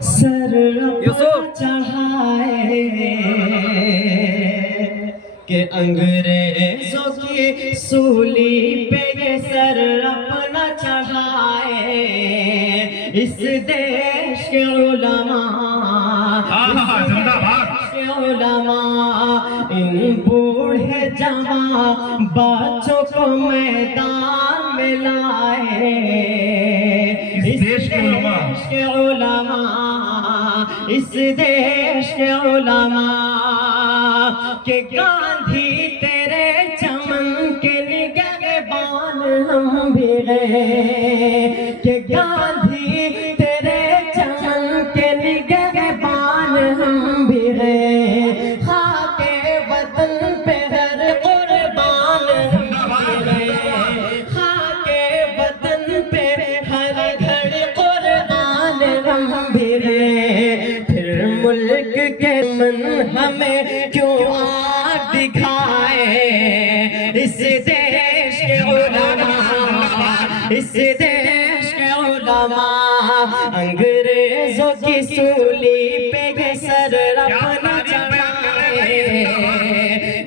سر چڑھائے کہ انگریزوں کی سولی پہ یہ سر اپنا چڑھائے. اس دیش کے علماء علماء ان بوڑھے جوان بچوں کو میدان میں لائے. اس دیش کے علماء اس دیش کے علماء کہ گاندھی تیرے چمن کے نگہبان ہم بھی ہیں. کہ گاندھی تیرے چمن کے نگہبان ہم بھی ہیں. خاک وطن پہ ہر قربان ہم بھی ہیں. خاک وطن پہ ہر گھڑی قربان ہم بھی ہیں. پھر ملک کے من ہمیں کیوں آگ دکھائے. اس دیش کے علماء اس دیش کے علماء انگریزوں کی سولی پہ یہ سر اپنا چڑھائے.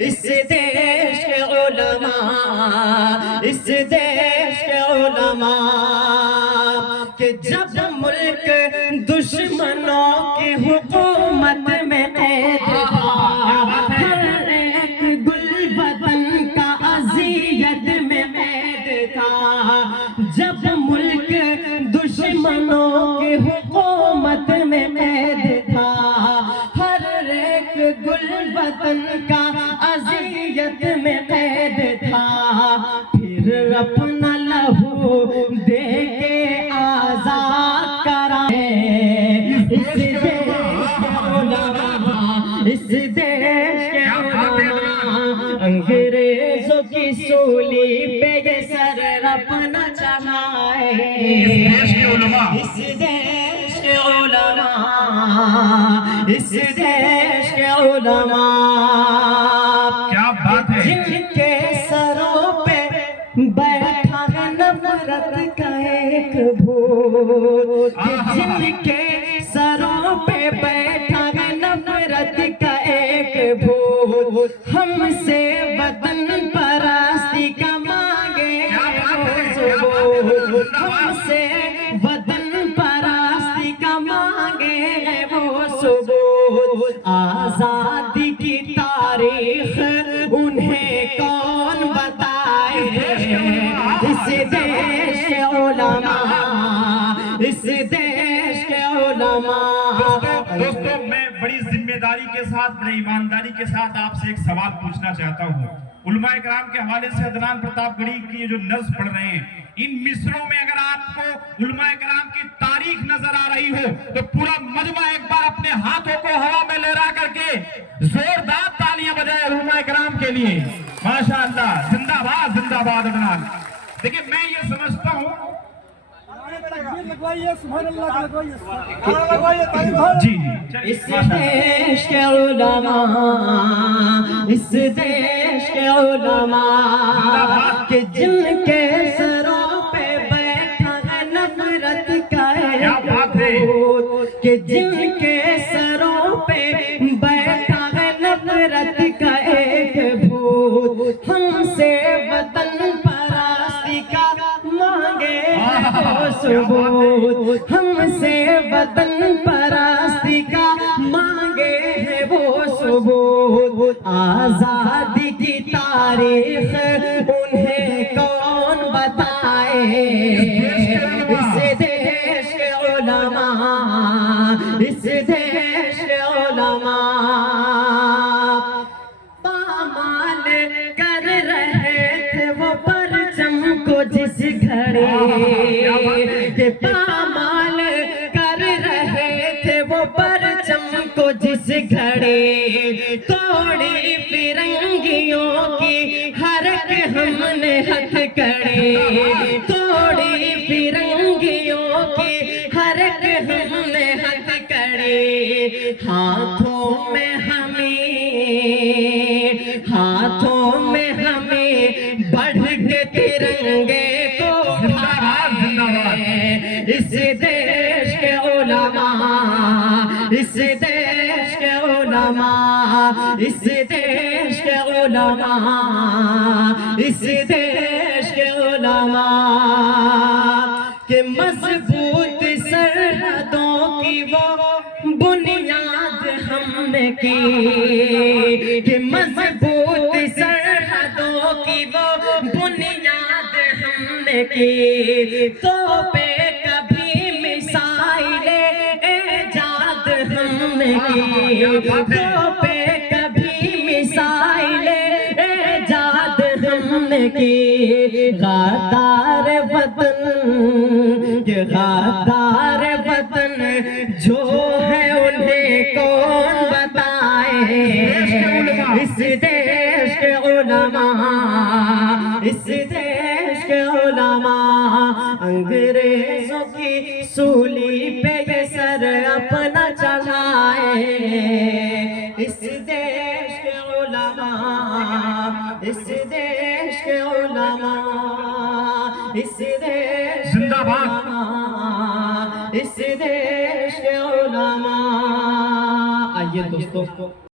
اس دیش کے علماء اس دیش کے علماء کہ جب ملک دشمنوں کی حکومت میں قید تھا. ہر ایک گل وطن کا اذیت میں قید تھا. جب ملک دشمنوں کی حکومت میں قید تھا. ہر ایک گل وطن کا اذیت میں قید تھا. پھر اپنا لہو دے کے آزاد کرائے. اس دیش کے علماء اس دیش کے علماء انگریزوں کی سولی پہ یہ سر اپنا چڑھائے. اس دیش کے علماء اس دیش کے علماء کیا بات ہے. جن کے سروں پہ بیٹھا ہے نفرت کا ایک بھوت. جن کے سروں پہ بیٹھا ہے نفرت کا ایک بھوت. ہم سے وطن پرستی کا مانگے ثبوت. ہم سے وطن پرستی کا مانگے وہ ثبوت. آزادی کی تاریخ انہیں کون بتائے. اس دیش کے علماء اس دیش کے علماء. دوستو میں بڑی ذمہ داری کے ساتھ بڑی ایمانداری کے ساتھ آپ سے ایک سوال پوچھنا چاہتا ہوں. علماء کرام کے حوالے سے عدنان پرتاپ گڑھی کی جو نظم پڑھ رہے ہیں ان مصروں میں اگر آپ کو علماء کرام کی تاریخ نظر آ رہی ہو تو پورا مجمع ایک بار اپنے ہاتھوں کو ہوا میں لہرا کر کے زوردار تالیاں بجائے علماء کرام کے لیے. ماشاءاللہ زندہ باد عدنان. دیکھیں میں یہ سمجھتا ہوں جی اس دیش کے علماء اس دیش کے علماء کہ جن کے سروں پہ بیٹھا ہے نفرت کا ایک بھوت. کہ جن کے سروں پہ بیٹھا ہے نفرت کا ایک بھوت. ہم سے وطن پرستی کا مانگے وہ ثبوت. ہم سے وطن پرستی کا مانگے ہے وہ ثبوت. آزادی کی تاریخ انہیں کون بتائے. اس دیش کے علماء اس دیش کے علماء پامال کر رہے تھے وہ پرچم کو جس گھڑی. کہ پامال کر رہے تھے وہ پرچم کو جس گھڑی. توڑی فرنگیوں کی حرک ہم نے ہتھ کڑی. توڑی فرنگیوں کی حرک ہم نے ہتھ کڑی. ہاتھوں میں ہمیں بڑھ کے ترنگے کو اس دیش کے علماء اس دیش کے علماء، اس دیش کے علماء، اس دیش کے علماء کہ مضبوط سرحدوں کی وہ بنیاد ہم نے کی، کہ مضبوط سرحدوں کی وہ بنیاد ہم نے کی، تو پہ کبھی میسائل ایجاد ہم نے کی، تو پہ کبھی میسائل ایجاد ہم نے کی، غدار وطن، کہ غدار وطن جو ہے انہیں کون بتائے، اس دیش کے علماء، اس دیش کے علماء انگریزوں کی سولی پہ یہ سر اپنا چڑھائے، اس دیش کے علماء، اس دیش کے علماء، اس دیش کے زندہ باد۔ علماء، اس دیش کے علماء۔ آئیے دوستو